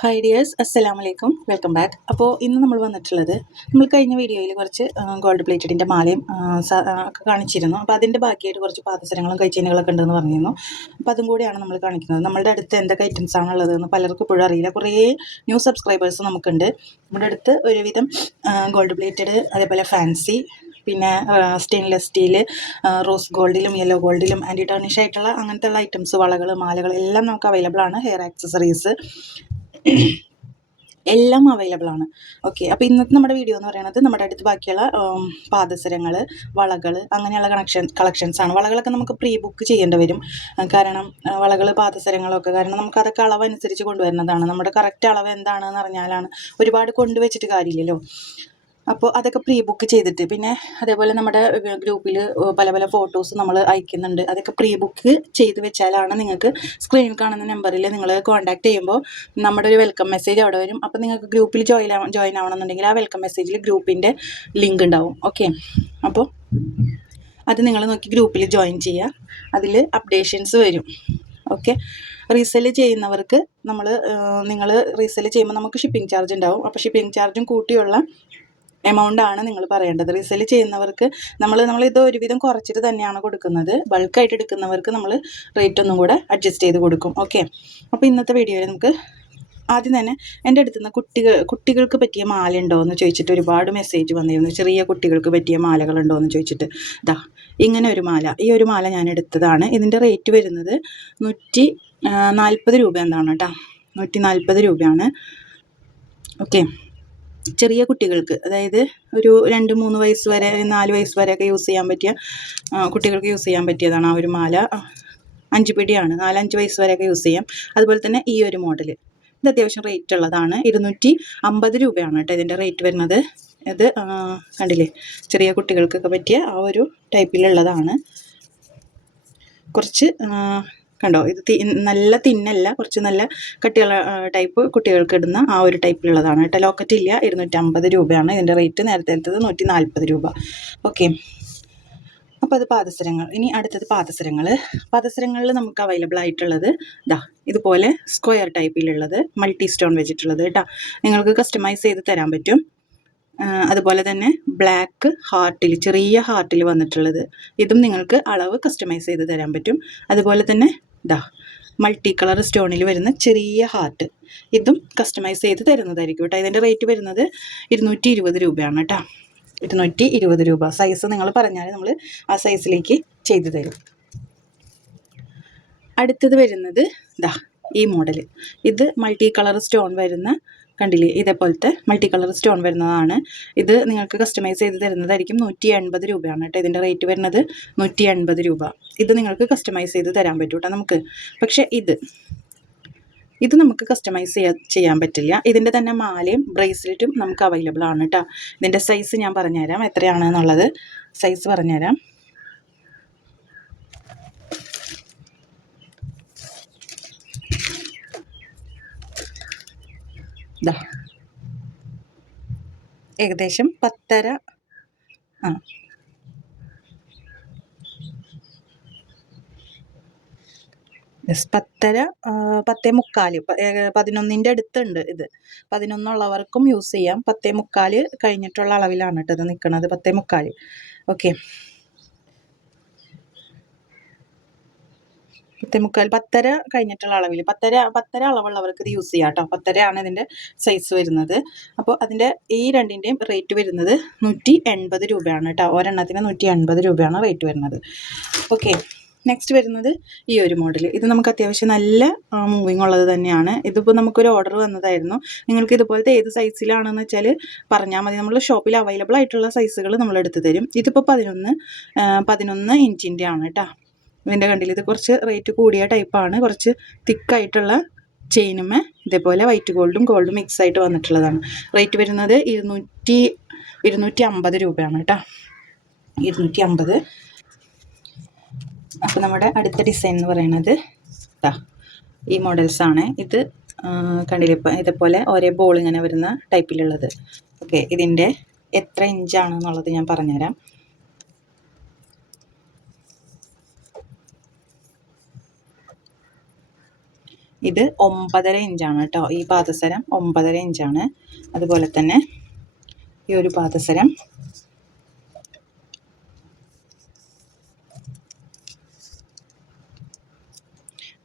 Hi dears അസ്സലാം വലൈക്കും welcome back അപ്പോൾ ഇന്ന് നമ്മൾ വന്നിട്ടുള്ളത് നമ്മൾ കഴിഞ്ഞ വീഡിയോയിൽ കുറച്ച് ഗോൾഡ് പ്ലേറ്റഡിന്റെ മാലയും ഒക്കെ കാണിച്ചിരുന്നു. അപ്പോൾ അതിന്റെ ബാക്കിയായിട്ട് കുറച്ച് പാദസരങ്ങളും കൈച്ചേനുകളൊക്കെ ഉണ്ടെന്ന് പറഞ്ഞിരുന്നു. അപ്പോൾ അതും കൂടിയാണ് നമ്മൾ കാണിക്കുന്നത്. നമ്മുടെ അടുത്ത് എന്തൊക്കെ ഐറ്റംസ് ആണ് ഉള്ളതെന്ന് പലർക്കും ഇപ്പോഴും അറിയില്ല. കുറേ ന്യൂ സബ്സ്ക്രൈബേഴ്സ് നമുക്കുണ്ട്. നമ്മുടെ അടുത്ത് ഒരുവിധം ഗോൾഡ് പ്ലേറ്റഡ് അതേപോലെ ഫാൻസി പിന്നെ സ്റ്റെയിൻലെസ് സ്റ്റീൽ റോസ് ഗോൾഡിലും യെല്ലോ ഗോൾഡിലും ആന്റി ടർണിഷ് ആയിട്ടുള്ള അങ്ങനത്തെ ഉള്ള ഐറ്റംസ് വളകൾ മാലകൾ എല്ലാം നമുക്ക് അവൈലബിൾ ആണ്. ഹെയർ ആക്സസറീസ് എല്ലാം അവൈലബിൾ ആണ്. ഓക്കെ അപ്പോൾ ഇന്നത്തെ നമ്മുടെ വീഡിയോ എന്ന് പറയുന്നത് നമ്മുടെ അടുത്ത് ബാക്കിയുള്ള പാദസരങ്ങൾ വളകൾ അങ്ങനെയുള്ള കണക്ഷൻ കളക്ഷൻസ് ആണ്. വളകളൊക്കെ നമുക്ക് പ്രീ ബുക്ക് ചെയ്യേണ്ടി വരും. കാരണം വളകൾ പാദസരങ്ങളൊക്കെ കാരണം നമുക്ക് അതൊക്കെ അളവനുസരിച്ച് കൊണ്ടുവരുന്നതാണ്. നമ്മുടെ കറക്റ്റ് അളവ് എന്താണെന്ന് അറിഞ്ഞാലാണ് ഒരുപാട് കൊണ്ടുവച്ചിട്ട് കാര്യമില്ലല്ലോ. അപ്പോൾ അതൊക്കെ പ്രീ ബുക്ക് ചെയ്തിട്ട് പിന്നെ അതേപോലെ നമ്മുടെ ഗ്രൂപ്പിൽ പല പല ഫോട്ടോസ് നമ്മൾ അയക്കുന്നുണ്ട്. അതൊക്കെ പ്രീ ബുക്ക് ചെയ്ത് വെച്ചാലാണ് നിങ്ങൾക്ക് സ്ക്രീനിൽ കാണുന്ന നമ്പറിൽ നിങ്ങൾ കോൺടാക്ട് ചെയ്യുമ്പോൾ നമ്മുടെ ഒരു വെൽക്കം മെസ്സേജ് അവിടെ വരും. അപ്പോൾ നിങ്ങൾക്ക് ഗ്രൂപ്പിൽ ജോയിൻ ആവാൻ ജോയിൻ ആവണമെന്നുണ്ടെങ്കിൽ ആ വെൽക്കം മെസ്സേജിൽ ഗ്രൂപ്പിന്റെ ലിങ്ക് ഉണ്ടാവും. ഓക്കെ അപ്പോൾ അത് നിങ്ങൾ നോക്കി ഗ്രൂപ്പിൽ ജോയിൻ ചെയ്യുക. അതിൽ അപ്ഡേഷൻസ് വരും. ഓക്കെ റീസെൽ ചെയ്യുന്നവർക്ക് നമ്മൾ നിങ്ങൾ റീസെൽ ചെയ്യുമ്പോൾ നമുക്ക് ഷിപ്പിംഗ് ചാർജ് ഉണ്ടാവും. അപ്പോൾ ഷിപ്പിംഗ് ചാർജും കൂട്ടിയുള്ള എമൗണ്ട് ആണ് നിങ്ങൾ പറയേണ്ടത്. റീസെൽ ചെയ്യുന്നവർക്ക് നമ്മൾ നമ്മൾ ഇത് ഒരുവിധം കുറച്ചിട്ട് തന്നെയാണ് കൊടുക്കുന്നത്. ബൾക്കായിട്ട് എടുക്കുന്നവർക്ക് നമ്മൾ റേറ്റ് ഒന്നും കൂടെ അഡ്ജസ്റ്റ് ചെയ്ത് കൊടുക്കും. ഓക്കെ അപ്പോൾ ഇന്നത്തെ വീഡിയോയിൽ നമുക്ക് ആദ്യം തന്നെ എന്റെ അടുത്ത് നിന്ന് കുട്ടികൾ കുട്ടികൾക്ക് പറ്റിയ മാല ഉണ്ടോ എന്ന് ചോദിച്ചിട്ട് ഒരുപാട് മെസ്സേജ് വന്നിരുന്നു. ചെറിയ കുട്ടികൾക്ക് പറ്റിയ മാലകളുണ്ടോ എന്ന് ചോദിച്ചിട്ട്. ദാ ഇങ്ങനെ ഒരു മാല. ഈ ഒരു മാല ഞാൻ എടുത്തതാണ്. ഇതിന്റെ റേറ്റ് വരുന്നത് നൂറ്റി നാൽപ്പത് രൂപ എന്താണ് കേട്ടോ. നൂറ്റി നാൽപ്പത് രൂപയാണ്. ഓക്കെ ചെറിയ കുട്ടികൾക്ക് അതായത് ഒരു രണ്ട് മൂന്ന് വയസ്സ് വരെ നാല് വയസ്സ് വരെയൊക്കെ യൂസ് ചെയ്യാൻ പറ്റിയ കുട്ടികൾക്ക് യൂസ് ചെയ്യാൻ പറ്റിയതാണ് ആ ഒരു മാല. അഞ്ച് പിടിയാണ്. നാലഞ്ച് വയസ്സ് വരെയൊക്കെ യൂസ് ചെയ്യാം. അതുപോലെ തന്നെ ഈ ഒരു മോഡൽ ഇത് അത്യാവശ്യം റേറ്റ് ഉള്ളതാണ്. ഇരുന്നൂറ്റി അമ്പത് രൂപയാണ് കേട്ടോ ഇതിന്റെ റേറ്റ് വരുന്നത്. ഇത് കണ്ടില്ലേ? ചെറിയ കുട്ടികൾക്കൊക്കെ പറ്റിയ ആ ഒരു ടൈപ്പിലുള്ളതാണ് കുറച്ച് കണ്ടോ? ഇത് നല്ല തിന്നല്ല കുറച്ച് നല്ല കട്ടിയുള്ള ടൈപ്പ് കുട്ടികൾക്ക് ഇടുന്ന ആ ഒരു ടൈപ്പിലുള്ളതാണ് കേട്ടോ. ലോക്കറ്റ് ഇല്ല ഇരുന്നൂറ്റമ്പത് രൂപയാണ്. ഇതിന്റെ റേറ്റ് നേരത്തെ എടുത്തത് നൂറ്റി നാൽപ്പത് രൂപ. ഓക്കെ. അപ്പോൾ അത് പാദസരങ്ങൾ. ഇനി അടുത്തത് പാദസരങ്ങൾ പാദസരങ്ങളിൽ നമുക്ക് അവൈലബിൾ ആയിട്ടുള്ളത് ദാ ഇതുപോലെ സ്ക്വയർ ടൈപ്പിലുള്ളത് മൾട്ടി സ്റ്റോൺ വെച്ചിട്ടുള്ളത് കേട്ടോ. നിങ്ങൾക്ക് കസ്റ്റമൈസ് ചെയ്ത് തരാൻ പറ്റും. അതുപോലെ തന്നെ ബ്ലാക്ക് ഹാർട്ടിൽ ചെറിയ ഹാർട്ടിൽ വന്നിട്ടുള്ളത്. ഇതും നിങ്ങൾക്ക് അളവ് കസ്റ്റമൈസ് ചെയ്ത് തരാൻ പറ്റും. അതുപോലെ തന്നെ ദാ മൾട്ടി കളർ സ്റ്റോണിൽ വരുന്ന ചെറിയ ഹാർട്ട് ഇതും കസ്റ്റമൈസ് ചെയ്ത് തരുന്നതായിരിക്കും കേട്ടോ. ഇതിന്റെ റേറ്റ് വരുന്നത് ഇരുന്നൂറ്റി ഇരുപത് രൂപയാണ് കേട്ടോ. ഇരുന്നൂറ്റി ഇരുപത് രൂപ. സൈസ് നിങ്ങൾ പറഞ്ഞാൽ നമ്മൾ ആ സൈസിലേക്ക് ചെയ്തു തരും. അടുത്തത് വരുന്നത് ദാ ഈ മോഡൽ ഇത് മൾട്ടി കളർ സ്റ്റോൺ വരുന്ന കണ്ടില്ലേ? ഇതേപോലത്തെ മൾട്ടി കളർ സ്റ്റോൺ വരുന്നതാണ്. ഇത് നിങ്ങൾക്ക് കസ്റ്റമൈസ് ചെയ്ത് തരുന്നതായിരിക്കും നൂറ്റി എൺപത് രൂപയാണ് കേട്ടോ. ഇതിന്റെ റേറ്റ് വരുന്നത് നൂറ്റി എൺപത് രൂപ. ഇത് നിങ്ങൾക്ക് കസ്റ്റമൈസ് ചെയ്ത് തരാൻ പറ്റും കേട്ടോ നമുക്ക്. പക്ഷേ ഇത് ഇത് നമുക്ക് കസ്റ്റമൈസ് ചെയ്യാൻ ചെയ്യാൻ പറ്റില്ല. ഇതിന്റെ തന്നെ മാലയും ബ്രേസ്ലെറ്റും നമുക്ക് അവൈലബിൾ ആണ് കേട്ടോ. ഇതിന്റെ സൈസ് ഞാൻ പറഞ്ഞുതരാം. എത്രയാണെന്നുള്ളത് സൈസ് പറഞ്ഞുതരാം. ഏകദേശം പത്തര. ആ. പത്തര പത്തേ മുക്കാൽ പതിനൊന്നിന്റെ അടുത്തുണ്ട് ഇത്. പതിനൊന്നുള്ളവർക്കും യൂസ് ചെയ്യാം. പത്തേ മുക്കാൽ കഴിഞ്ഞിട്ടുള്ള അളവിലാണ് കേട്ടോ ഇത് നിൽക്കുന്നത് പത്തേ മുക്കാൽ ഓക്കെ. പത്തേ മുക്കാൽ പത്തര കഴിഞ്ഞിട്ടുള്ള അളവിൽ പത്തര പത്തര അളവുള്ളവർക്ക് ഇത് യൂസ് ചെയ്യാം കേട്ടോ പത്തരയാണ് ഇതിന്റെ സൈസ് വരുന്നത്. അപ്പോൾ അതിന്റെ ഈ രണ്ടിന്റെയും റേറ്റ് വരുന്നത് നൂറ്റി എൺപത് രൂപയാണ് കേട്ടോ. ഒരെണ്ണത്തിന് നൂറ്റി എൺപത് രൂപയാണ് റേറ്റ് വരുന്നത്. ഓക്കെ നെക്സ്റ്റ് വരുന്നത് ഈ ഒരു മോഡൽ ഇത് നമുക്ക് അത്യാവശ്യം നല്ല മൂവിങ് ഉള്ളത് തന്നെയാണ്. ഇതിപ്പോൾ നമുക്കൊരു ഓർഡർ വന്നതായിരുന്നു. നിങ്ങൾക്ക് ഇതുപോലത്തെ ഏത് സൈസിലാണെന്ന് വെച്ചാൽ പറഞ്ഞാൽ മതി. നമ്മൾ ഷോപ്പിൽ അവൈലബിൾ ആയിട്ടുള്ള സൈസുകൾ നമ്മൾ എടുത്ത് തരും. ഇതിപ്പോൾ പതിനൊന്ന് പതിനൊന്ന് ഇഞ്ചിന്റെ ആണ് കേട്ടോ. ഇതിന്റെ കണ്ടില്ല? ഇത് കുറച്ച് റേറ്റ് കൂടിയ ടൈപ്പാണ് കുറച്ച് തിക്കായിട്ടുള്ള ചെയിനുമേ ഇതേപോലെ വൈറ്റ് ഗോൾഡും ഗോൾഡും മിക്സ് ആയിട്ട് വന്നിട്ടുള്ളതാണ്. റേറ്റ് വരുന്നത് ഇരുന്നൂറ്റി ഇരുന്നൂറ്റി അമ്പത് രൂപയാണ് കേട്ടോ. ഇരുന്നൂറ്റി അമ്പത് അപ്പോൾ നമ്മുടെ അടുത്ത ഡിസൈൻ എന്ന് പറയുന്നത് ഇതാ ഈ മോഡൽസാണ് ഇത് ഇപ്പം ഇതേപോലെ ഒരേ ബോൾ ഇങ്ങനെ വരുന്ന ടൈപ്പിലുള്ളത് ഓക്കെ ഇതിന്റെ എത്ര ഇഞ്ചാണെന്നുള്ളത് ഞാൻ പറഞ്ഞുതരാം. ഇത് ഒമ്പതര ഇഞ്ചാണ് കേട്ടോ. ഈ പാദസരം ഒമ്പതര ഇഞ്ചാണ്. അതുപോലെ തന്നെ ഈ ഒരു പാദസരം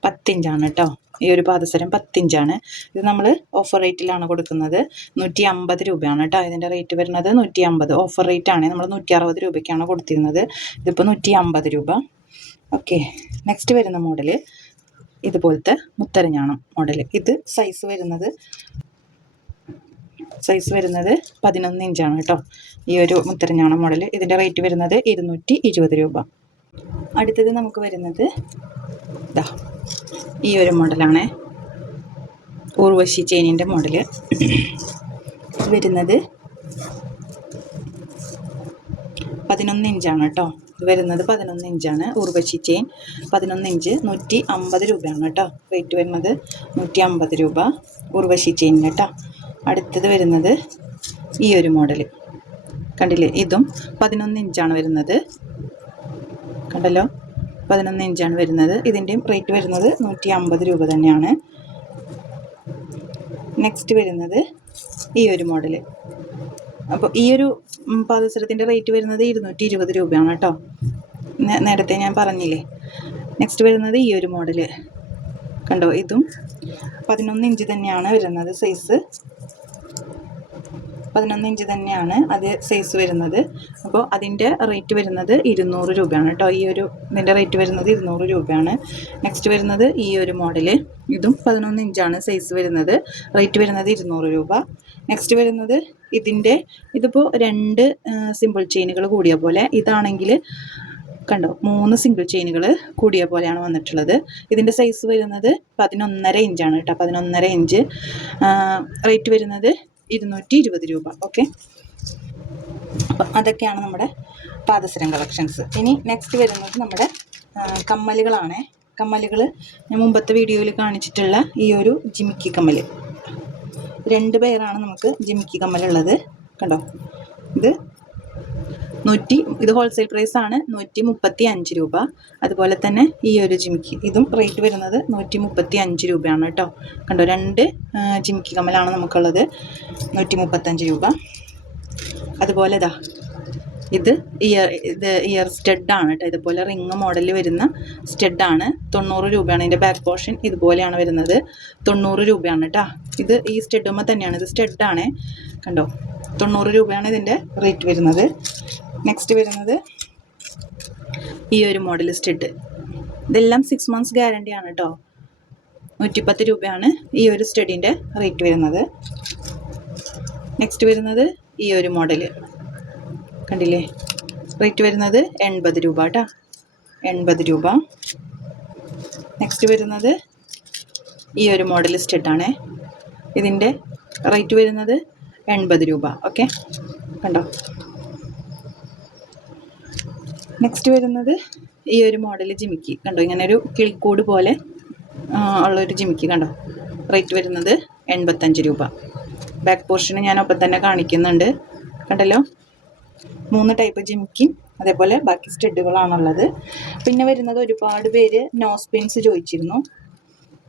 പത്തിഞ്ചാണ് കേട്ടോ. ഈ ഒരു പാദസരം പത്തിഞ്ചാണ് ഇത് നമ്മൾ ഓഫർ റേറ്റിലാണ് കൊടുക്കുന്നത്. നൂറ്റി അമ്പത് രൂപയാണ് കേട്ടോ. ഇതിന്റെ റേറ്റ് വരുന്നത് നൂറ്റി അമ്പത് ഓഫർ റേറ്റ് ആണ്. നമ്മൾ നൂറ്റി അറുപത് രൂപയ്ക്കാണ് കൊടുത്തിരുന്നത്. ഇതിപ്പോൾ നൂറ്റി അമ്പത് രൂപ. ഓക്കെ നെക്സ്റ്റ് വരുന്ന മോഡൽ ഇതുപോലത്തെ മുത്തരഞ്ഞാണം മോഡൽ ഇത് സൈസ് വരുന്നത് സൈസ് വരുന്നത് പതിനൊന്ന് ഇഞ്ചാണ് കേട്ടോ. ഈ ഒരു മുത്തരഞ്ഞാണം മോഡൽ ഇതിന്റെ റേറ്റ് വരുന്നത് ഇരുന്നൂറ്റി ഇരുപത് രൂപ. അടുത്തത് നമുക്ക് വരുന്നത് ഇതാ ഈ ഒരു മോഡലാണ് ഊർവശി ചെയിനിന്റെ മോഡൽ വരുന്നത് പതിനൊന്ന് ഇഞ്ചാണ് കേട്ടോ. ഇത് വരുന്നത് പതിനൊന്ന് ഇഞ്ചാണ്. ഉർവശി ചെയിൻ പതിനൊന്ന് ഇഞ്ച് നൂറ്റി അമ്പത് രൂപയാണ് കേട്ടോ. റേറ്റ് വരുന്നത് നൂറ്റി അമ്പത് രൂപ ഉർവശി ചെയിൻ കേട്ടോ. അടുത്തത് വരുന്നത് ഈ ഒരു മോഡൽ കണ്ടില്ലേ? ഇതും പതിനൊന്ന് ഇഞ്ചാണ് വരുന്നത്. കണ്ടല്ലോ? പതിനൊന്ന് ഇഞ്ചാണ് വരുന്നത്. ഇതിന്റെയും റേറ്റ് വരുന്നത് നൂറ്റി അമ്പത് രൂപ തന്നെയാണ്. നെക്സ്റ്റ് വരുന്നത് ഈ ഒരു മോഡൽ അപ്പോൾ ഈ ഒരു പാദസരത്തിന്റെ റേറ്റ് വരുന്നത് ഇരുന്നൂറ്റി ഇരുപത് രൂപയാണ് കേട്ടോ. നേരത്തെ ഞാൻ പറഞ്ഞില്ലേ. നെക്സ്റ്റ് വരുന്നത് ഈ ഒരു മോഡൽ കണ്ടോ? ഇതും പതിനൊന്ന് ഇഞ്ച് തന്നെയാണ് വരുന്നത് സൈസ് പതിനൊന്ന് ഇഞ്ച് തന്നെയാണ് അത് സൈസ് വരുന്നത്. അപ്പോൾ അതിന്റെ റേറ്റ് വരുന്നത് ഇരുന്നൂറ് രൂപയാണ് കേട്ടോ. ഈ ഒരു ഇതിന്റെ റേറ്റ് വരുന്നത് ഇരുന്നൂറ് രൂപയാണ്. നെക്സ്റ്റ് വരുന്നത് ഈ ഒരു മോഡൽ ഇതും പതിനൊന്ന് ഇഞ്ചാണ് സൈസ് വരുന്നത്. റേറ്റ് വരുന്നത് ഇരുന്നൂറ് രൂപ. നെക്സ്റ്റ് വരുന്നത് ഇതിന്റെ ഇതിപ്പോൾ രണ്ട് സിമ്പിൾ ചെയിനുകൾ കൂടിയ പോലെ. ഇതാണെങ്കിൽ കണ്ടോ മൂന്ന് സിംഗിൾ ചെയിനുകൾ കൂടിയ പോലെയാണ് വന്നിട്ടുള്ളത്. ഇതിന്റെ സൈസ് വരുന്നത് പതിനൊന്നര ഇഞ്ചാണ് കേട്ടോ. പതിനൊന്നര ഇഞ്ച്. റേറ്റ് വരുന്നത് ഇരുന്നൂറ്റി ഇരുപത് രൂപ. ഓക്കെ അപ്പം അതൊക്കെയാണ് നമ്മുടെ പാദസരം കളക്ഷൻസ്. ഇനി നെക്സ്റ്റ് വരുന്നത് നമ്മുടെ കമ്മലുകളാണേ. കമ്മലുകൾ ഞാൻ മുമ്പത്തെ വീഡിയോയിൽ കാണിച്ചിട്ടുള്ള ഈ ഒരു ജിമിക്കി കമ്മൽ രണ്ട് പേരാണ് നമുക്ക് ജിമിക്കി കമ്മലുള്ളത്. കണ്ടോ? ഇത് നൂറ്റി ഇത് ഹോൾസെയിൽ പ്രൈസ് ആണ് നൂറ്റി മുപ്പത്തി അഞ്ച് രൂപ. അതുപോലെ തന്നെ ഈ ഒരു ജിമിക്കി ഇതും റേറ്റ് വരുന്നത് നൂറ്റി മുപ്പത്തി അഞ്ച് രൂപയാണ് കേട്ടോ. കണ്ടോ രണ്ട് ജിമിക്കി കമ്മലാണ് നമുക്കുള്ളത് നൂറ്റി മുപ്പത്തഞ്ച് രൂപ. അതുപോലെ ഇതാ ഇത് ഇയർ ഇത് ഇയർ സ്റ്റഡാണ് കേട്ടോ. ഇതുപോലെ റിങ് മോഡലിൽ വരുന്ന സ്റ്റഡാണ് തൊണ്ണൂറ് രൂപയാണ് ഇതിന്റെ ബാക്ക് പോർഷൻ ഇതുപോലെയാണ് വരുന്നത്. തൊണ്ണൂറ് രൂപയാണ് കേട്ടോ ഇത് ഈ സ്റ്റെഡുമ്പോൾ തന്നെയാണ്. ഇത് സ്റ്റഡാണ് കണ്ടോ തൊണ്ണൂറ് രൂപയാണ് ഇതിന്റെ റേറ്റ് വരുന്നത്. നെക്സ്റ്റ് വരുന്നത് ഈ ഒരു മോഡൽ സ്റ്റിട്ട് ഇതെല്ലാം സിക്സ് മന്ത്സ് ഗ്യാരണ്ടി ആണ് കേട്ടോ നൂറ്റിപ്പത്ത് രൂപയാണ് ഈ ഒരു സ്റ്റഡിന്റെ റേറ്റ് വരുന്നത്. നെക്സ്റ്റ് വരുന്നത് ഈ ഒരു മോഡൽ കണ്ടില്ലേ? റേറ്റ് വരുന്നത് എൺപത് രൂപ കേട്ടോ എൺപത് രൂപ. നെക്സ്റ്റ് വരുന്നത് ഈ ഒരു മോഡൽ സ്റ്റഡാണ് ഇതിന്റെ റേറ്റ് വരുന്നത് എൺപത് രൂപ. ഓക്കെ കണ്ടോ? നെക്സ്റ്റ് വരുന്നത് ഈ ഒരു മോഡൽ ജിമിക്കി. കണ്ടോ? ഇങ്ങനെ ഒരു കിളിക്കൂട് പോലെ ഉള്ളൊരു ജിമിക്കി കണ്ടോ? റേറ്റ് വരുന്നത് എൺപത്തഞ്ച് രൂപ. ബാക്ക് പോർഷന് ഞാൻ ഒപ്പം തന്നെ കാണിക്കുന്നുണ്ട്. കണ്ടല്ലോ? മൂന്ന് ടൈപ്പ് ജിമിക്കും അതേപോലെ ബാക്കി സ്റ്റെഡുകളാണുള്ളത്. പിന്നെ വരുന്നത് ഒരുപാട് പേര് നോസ് പിൻസ് ചോദിച്ചിരുന്നു.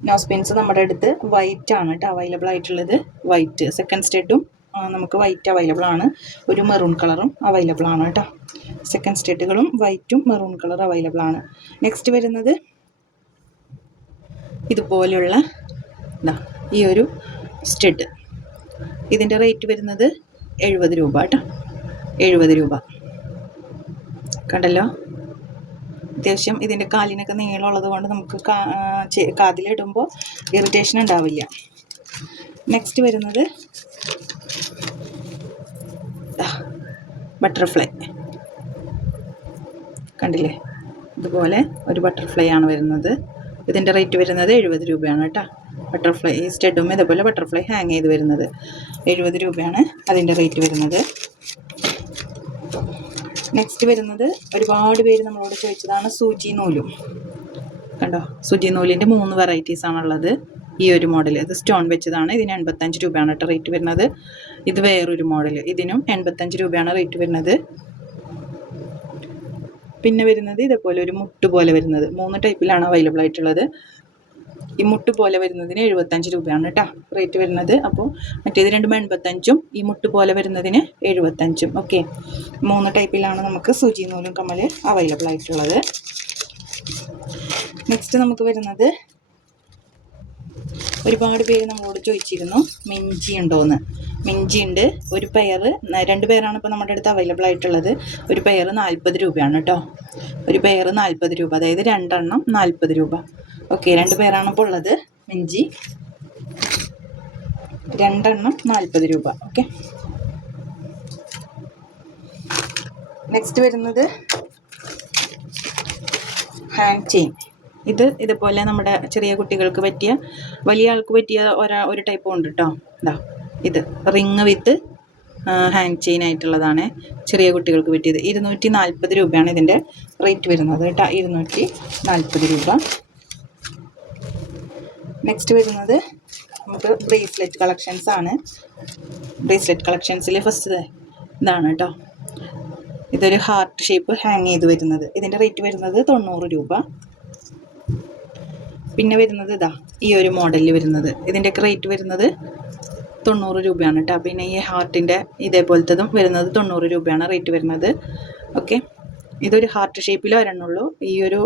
നോസ് പിൻസ് നമ്മുടെ അടുത്ത് വൈറ്റ് ആണ് കേട്ടോ അവൈലബിൾ ആയിട്ടുള്ളത്. വൈറ്റ് സെക്കൻഡ് സ്റ്റെഡും നമുക്ക് വൈറ്റ് അവൈലബിൾ ആണ്. ഒരു മെറൂൺ കളറും അവൈലബിൾ ആണ് കേട്ടോ സെക്കൻഡ് സ്റ്റെഡുകളും വൈറ്റും മെറൂൺ കളർ അവൈലബിൾ ആണ്. നെക്സ്റ്റ് വരുന്നത് ഇതുപോലെയുള്ള ഇതാ ഈ ഒരു സ്റ്റെഡ്. ഇതിന്റെ റേറ്റ് വരുന്നത് എഴുപത് രൂപ കേട്ടോ. എഴുപത് രൂപ. കണ്ടല്ലോ? അത്യാവശ്യം ഇതിന്റെ കാലിനൊക്കെ നീളമുള്ളത് കൊണ്ട് നമുക്ക് കാതിലിടുമ്പോൾ ഇറിറ്റേഷൻ ഉണ്ടാവില്ല. നെക്സ്റ്റ് വരുന്നത് ബട്ടർഫ്ലൈ കണ്ടില്ലേ? ഇതുപോലെ ഒരു ബട്ടർഫ്ലൈ ആണ് വരുന്നത്. ഇതിന്റെ റേറ്റ് വരുന്നത് എഴുപത് രൂപയാണ് കേട്ടോ. ബട്ടർഫ്ലൈ ഈ സ്റ്റെഡും ഇതുപോലെ ബട്ടർഫ്ലൈ ഹാങ് ചെയ്ത് വരുന്നത്. എഴുപത് രൂപയാണ് അതിന്റെ റേറ്റ് വരുന്നത്. നെക്സ്റ്റ് വരുന്നത് ഒരുപാട് പേര് നമ്മളോട് ചോദിച്ചതാണ് സൂചി നൂലും. കണ്ടോ? സൂചി നൂലിന്റെ മൂന്ന് വെറൈറ്റീസ് ആണുള്ളത് ഈ ഒരു മോഡൽ ഇത് സ്റ്റോൺ വെച്ചതാണ് ഇതിന് എൺപത്തഞ്ച് രൂപയാണ് കേട്ടോ റേറ്റ് വരുന്നത്. ഇത് വേറൊരു മോഡൽ ഇതിനും എൺപത്തഞ്ച് രൂപയാണ് റേറ്റ് വരുന്നത്. പിന്നെ വരുന്നത് ഇതേപോലെ ഒരു മുട്ട് പോലെ വരുന്നത്. മൂന്ന് ടൈപ്പിലാണ് അവൈലബിൾ ആയിട്ടുള്ളത്. ഈ മുട്ട് പോലെ വരുന്നതിന് എഴുപത്തഞ്ച് രൂപയാണ് കേട്ടോ റേറ്റ് വരുന്നത്. അപ്പോൾ മറ്റേത് രണ്ടും എൺപത്തഞ്ചും ഈ മുട്ട് പോലെ വരുന്നതിന് എഴുപത്തഞ്ചും. ഓക്കെ മൂന്ന് ടൈപ്പിലാണ് നമുക്ക് സൂചി നൂലും കമ്മൽ അവൈലബിൾ ആയിട്ടുള്ളത്. നെക്സ്റ്റ് നമുക്ക് വരുന്നത് ഒരുപാട് പേര് നമ്മളോട് ചോദിച്ചിരുന്നു മിഞ്ചി ഉണ്ടോയെന്ന് മിഞ്ചി ഉണ്ട് ഒരു പെയർ രണ്ട് പെയറാണ് ഇപ്പോൾ നമ്മുടെ അടുത്ത് അവൈലബിൾ ആയിട്ടുള്ളത്. ഒരു പെയർ നാൽപ്പത് രൂപയാണ് കേട്ടോ ഒരു പെയർ നാൽപ്പത് രൂപ അതായത് രണ്ടെണ്ണം നാൽപ്പത് രൂപ. ഓക്കെ രണ്ട് പേരാണ് ഇപ്പോൾ ഉള്ളത് മിഞ്ചി. രണ്ടെണ്ണം നാൽപ്പത് രൂപ ഓക്കെ നെക്സ്റ്റ് വരുന്നത് ഹാൻഡ് ചെയിൻ ഇത് ഇതുപോലെ നമ്മുടെ ചെറിയ കുട്ടികൾക്ക് പറ്റിയ വലിയ ആൾക്ക് പറ്റിയ ഒരാ ഒരു ടൈപ്പും ഉണ്ട് കേട്ടോ ഇതാ. ഇത് റിങ് വിത്ത് ഹാൻഡ് ചെയിൻ ആയിട്ടുള്ളതാണ് ചെറിയ കുട്ടികൾക്ക് പറ്റിയത്. ഇരുന്നൂറ്റി നാൽപ്പത് രൂപയാണ് ഇതിന്റെ റേറ്റ് വരുന്നത് കേട്ടോ ഇരുന്നൂറ്റി നാൽപ്പത് രൂപ. നെക്സ്റ്റ് വരുന്നത് നമുക്ക് ബ്രേസ്ലെറ്റ് കളക്ഷൻസ് ആണ്. ബ്രേസ്ലെറ്റ് കളക്ഷൻസിൽ ഫസ്റ്റ് ഇതാണ് കേട്ടോ ഇതൊരു ഹാർട്ട് ഷേപ്പ് ഹാങ് ചെയ്ത് വരുന്നത്. ഇതിന്റെ റേറ്റ് വരുന്നത് തൊണ്ണൂറ് രൂപ. പിന്നെ വരുന്നത് ഇതാ ഈ ഒരു മോഡലിൽ വരുന്നത്. ഇതിന്റെയൊക്കെ റേറ്റ് വരുന്നത് തൊണ്ണൂറ് രൂപയാണ് കേട്ടോ പിന്നെ ഈ ഹാർട്ടിന്റെ ഇതേപോലത്തതും വരുന്നത് തൊണ്ണൂറ് രൂപയാണ് റേറ്റ് വരുന്നത്. ഓക്കെ ഇതൊരു ഹാർട്ട് ഷേപ്പിൽ വരണുള്ളൂ. ഈ ഒരു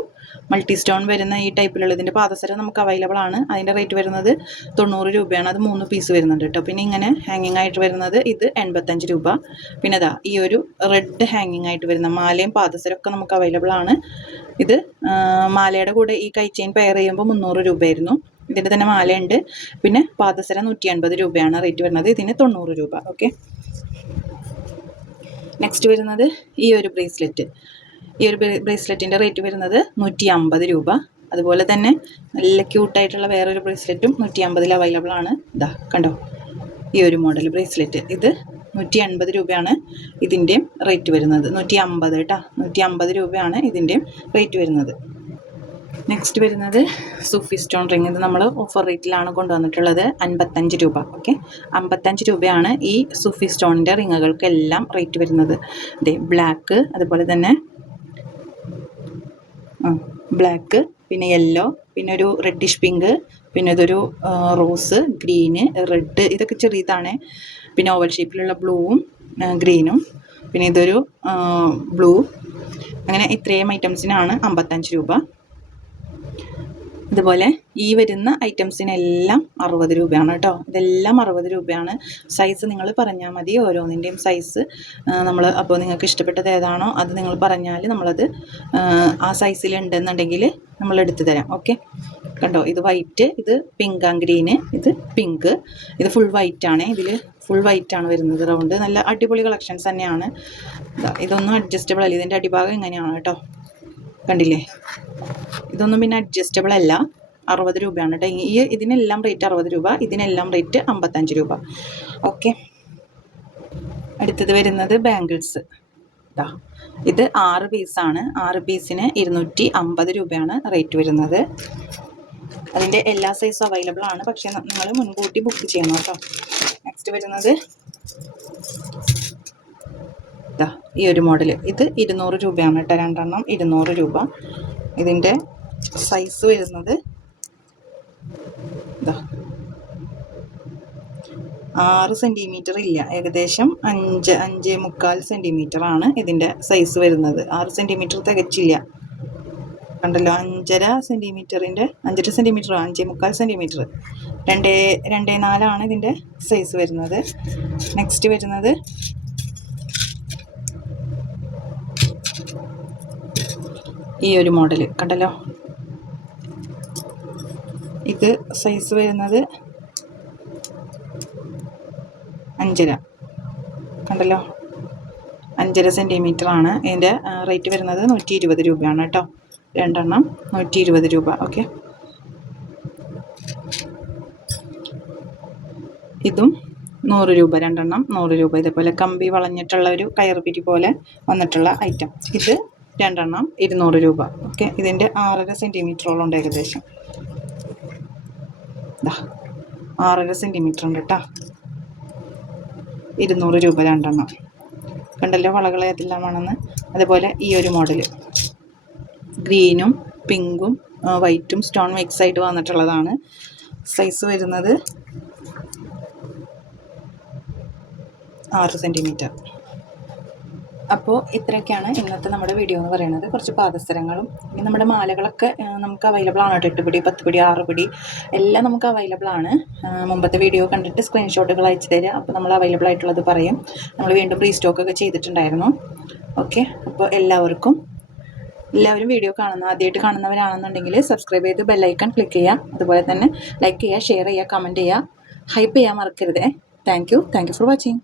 മൾട്ടി സ്റ്റോൺ വരുന്ന ഈ ടൈപ്പിലുള്ള ഇതിന്റെ പാദസരം നമുക്ക് അവൈലബിൾ ആണ്. അതിന്റെ റേറ്റ് വരുന്നത് തൊണ്ണൂറ് രൂപയാണ്. അത് മൂന്ന് പീസ് വരുന്നുണ്ട് കേട്ടോ. പിന്നെ ഇങ്ങനെ ഹാങ്ങിങ് ആയിട്ട് വരുന്നത് ഇത് എൺപത്തഞ്ച് രൂപ. പിന്നെ അതാ ഈ ഒരു റെഡ് ഹാങ്ങിങ് ആയിട്ട് വരുന്ന മാലയും പാദസരം ഒക്കെ നമുക്ക് അവൈലബിൾ ആണ്. ഇത് മാലയുടെ കൂടെ ഈ കൈ ചെയിൻ പെയർ ചെയ്യുമ്പോൾ മുന്നൂറ് രൂപയായിരുന്നു. ഇതിന്റെ തന്നെ മാലയുണ്ട്. പിന്നെ പാദസരം നൂറ്റി അൻപത് രൂപയാണ് റേറ്റ് വരുന്നത്. ഇതിന് തൊണ്ണൂറ് രൂപ. ഓക്കെ നെക്സ്റ്റ് വരുന്നത് ഈ ഒരു ബ്രേസ്ലെറ്റ് ഈ ഒരു ബ്രേസ്ലെറ്റിന്റെ റേറ്റ് വരുന്നത് നൂറ്റി അമ്പത് രൂപ. അതുപോലെ തന്നെ നല്ല ക്യൂട്ടായിട്ടുള്ള വേറൊരു ബ്രേസ്ലെറ്റും നൂറ്റി അമ്പതിൽ അവൈലബിൾ ആണ്. ഇതാ കണ്ടോ? ഈ ഒരു മോഡൽ ബ്രേസ്ലെറ്റ് ഇത് നൂറ്റി അൻപത് രൂപയാണ് ഇതിന്റെ റേറ്റ് വരുന്നത്. നൂറ്റി അമ്പത് കേട്ടോ? നൂറ്റി അമ്പത് രൂപയാണ് ഇതിന്റെ റേറ്റ് വരുന്നത്. നെക്സ്റ്റ് വരുന്നത് സൂഫി സ്റ്റോൺ റിംഗ് ഇത് നമ്മൾ ഓഫർ റേറ്റിലാണ് കൊണ്ടുവന്നിട്ടുള്ളത് അൻപത്തഞ്ച് രൂപ. ഓക്കെ അമ്പത്തഞ്ച് രൂപയാണ് ഈ സൂഫി സ്റ്റോണിന്റെ റിങ്ങുകൾക്കെല്ലാം റേറ്റ് വരുന്നത്. അതെ ബ്ലാക്ക് അതുപോലെ തന്നെ ബ്ലാക്ക് പിന്നെ യെല്ലോ പിന്നെ ഒരു റെഡിഷ് പിങ്ക് പിന്നെ ഇതൊരു റോസ് ഗ്രീന് റെഡ് ഇതൊക്കെ ചെറിയതാണ്. പിന്നെ ഓവൽ ഷേപ്പിലുള്ള ബ്ലൂവും ഗ്രീനും പിന്നെ ഇതൊരു ബ്ലൂ അങ്ങനെ ഇത്രയും ഐറ്റംസിനാണ് അമ്പത്തഞ്ച് രൂപ. ഇതുപോലെ ഈ വരുന്ന ഐറ്റംസിനെല്ലാം അറുപത് രൂപയാണ് കേട്ടോ. ഇതെല്ലാം അറുപത് രൂപയാണ്. സൈസ് നിങ്ങൾ പറഞ്ഞാൽ മതി. ഓരോന്നിന്റെയും സൈസ് നമ്മൾ അപ്പോൾ നിങ്ങൾക്ക് ഇഷ്ടപ്പെട്ടത് ഏതാണോ അത് നിങ്ങൾ പറഞ്ഞാൽ നമ്മളത് ആ, ഉണ്ടെന്നുണ്ടെങ്കിൽ നമ്മൾ എടുത്തു തരാം. ഓക്കെ കണ്ടോ? ഇത് വൈറ്റ് ഇത് പിങ്ക് ആൻഡ് ഗ്രീന് ഇത് പിങ്ക് ഇത് ഫുൾ വൈറ്റ് ആണ്. ഇതിൽ ഫുൾ വൈറ്റ് ആണ് വരുന്നത് റൗണ്ട് നല്ല അടിപൊളി കളക്ഷൻസ് തന്നെയാണ്. ഇതൊന്നും അഡ്ജസ്റ്റബിൾ അല്ല. ഇതിന്റെ അടിഭാഗം ഇങ്ങനെയാണ് കേട്ടോ. കണ്ടില്ലേ? ഇതൊന്നും പിന്നെ അഡ്ജസ്റ്റബിൾ അല്ല. അറുപത് രൂപയാണ് കേട്ടോ ഈ ഇതിനെല്ലാം റേറ്റ് അറുപത് രൂപ ഇതിനെല്ലാം റേറ്റ് അമ്പത്തഞ്ച് രൂപ. ഓക്കെ അടുത്തത് വരുന്നത് ബാംഗിൾസ് ഇതാ ഇത് ആറ് പീസാണ് ആറ് പീസിന് ഇരുന്നൂറ്റി അമ്പത് രൂപയാണ് റേറ്റ് വരുന്നത്. അതിന്റെ എല്ലാ സൈസും അവൈലബിൾ ആണ്. പക്ഷേ നിങ്ങൾ മുൻകൂട്ടി ബുക്ക് ചെയ്യണം കേട്ടോ നെക്സ്റ്റ് വരുന്നത് ഈ ഒരു മോഡൽ ഇത് ഇരുന്നൂറ് രൂപയാണ് കേട്ടോ രണ്ടെണ്ണം ഇരുന്നൂറ് രൂപ. ഇതിന്റെ സൈസ് വരുന്നത് ആറ് സെന്റിമീറ്റർ ഇല്ല ഏകദേശം അഞ്ച് അഞ്ച് മുക്കാൽ സെന്റിമീറ്റർ ആണ് ഇതിന്റെ സൈസ് വരുന്നത്. ആറ് സെന്റിമീറ്റർ തികച്ചില്ല. കണ്ടല്ലോ അഞ്ചര സെന്റിമീറ്ററിന്റെ അഞ്ചര സെന്റിമീറ്റർ അഞ്ചേ മുക്കാൽ സെന്റിമീറ്റർ രണ്ടേ രണ്ടേ നാലാണ് ഇതിന്റെ സൈസ് വരുന്നത്. നെക്സ്റ്റ് വരുന്നത് ഈ ഒരു മോഡൽ കണ്ടല്ലോ? ഇത് സൈസ് വരുന്നത് അഞ്ചര. കണ്ടല്ലോ? അഞ്ചര ആണ്. ഇതിന്റെ റേറ്റ് വരുന്നത് നൂറ്റി ഇരുപത് രൂപയാണ് കേട്ടോ. രണ്ടെണ്ണം നൂറ്റി ഇരുപത് രൂപ. ഓക്കെ ഇതും നൂറ് രൂപ രണ്ടെണ്ണം നൂറ് രൂപ. ഇതേപോലെ കമ്പി വളഞ്ഞിട്ടുള്ള ഒരു കയർ പിരി പോലെ വന്നിട്ടുള്ള ഐറ്റം ഇത് രണ്ടെണ്ണം ഇരുന്നൂറ് രൂപ. ഓക്കെ ഇതിന്റെ ആറര സെന്റിമീറ്ററോളം ഉണ്ട് ഏകദേശം ആറര സെന്റിമീറ്റർ ഉണ്ട് കേട്ടോ ഇരുന്നൂറ് രൂപ രണ്ടെണ്ണം. കണ്ടല്ലോ വളകൾ ഏതെല്ലാമാണെന്ന് അതുപോലെ ഈ ഒരു മോഡൽ ഗ്രീനും പിങ്കും വൈറ്റും സ്റ്റോൺ മിക്സ് ആയിട്ട് വന്നിട്ടുള്ളതാണ്. സൈസ് വരുന്നത് ആറ് സെന്റിമീറ്റർ അപ്പോൾ ഇത്രയൊക്കെയാണ് ഇന്നത്തെ നമ്മുടെ വീഡിയോ എന്ന് പറയുന്നത്. കുറച്ച് പാദസരങ്ങളും ഇനി നമ്മുടെ മാലകളൊക്കെ നമുക്ക് അവൈലബിൾ ആണ് കേട്ടോ. എട്ട് പിടി പത്ത് പിടി ആറ് പിടി എല്ലാം നമുക്ക് അവൈലബിൾ ആണ്. മുമ്പത്തെ വീഡിയോ കണ്ടിട്ട് സ്ക്രീൻഷോട്ടുകൾ അയച്ചു തരിക അപ്പോൾ നമ്മൾ അവൈലബിൾ ആയിട്ടുള്ളത് പറയും. നമ്മൾ വീണ്ടും റീസ്റ്റോക്ക് ഒക്കെ ചെയ്തിട്ടുണ്ടായിരുന്നു. ഓക്കെ അപ്പോൾ എല്ലാവർക്കും എല്ലാവരും വീഡിയോ കാണുന്ന ആദ്യമായിട്ട് കാണുന്നവരാണെന്നുണ്ടെങ്കിൽ സബ്സ്ക്രൈബ് ചെയ്ത് ബെല്ലൈക്കൺ ക്ലിക്ക് ചെയ്യുക. അതുപോലെ തന്നെ ലൈക്ക് ചെയ്യുക ഷെയർ ചെയ്യുക കമന്റ് ചെയ്യുക. ഹൈപ്പ് ചെയ്യാൻ മറക്കരുതേ. Thank you thank you for watching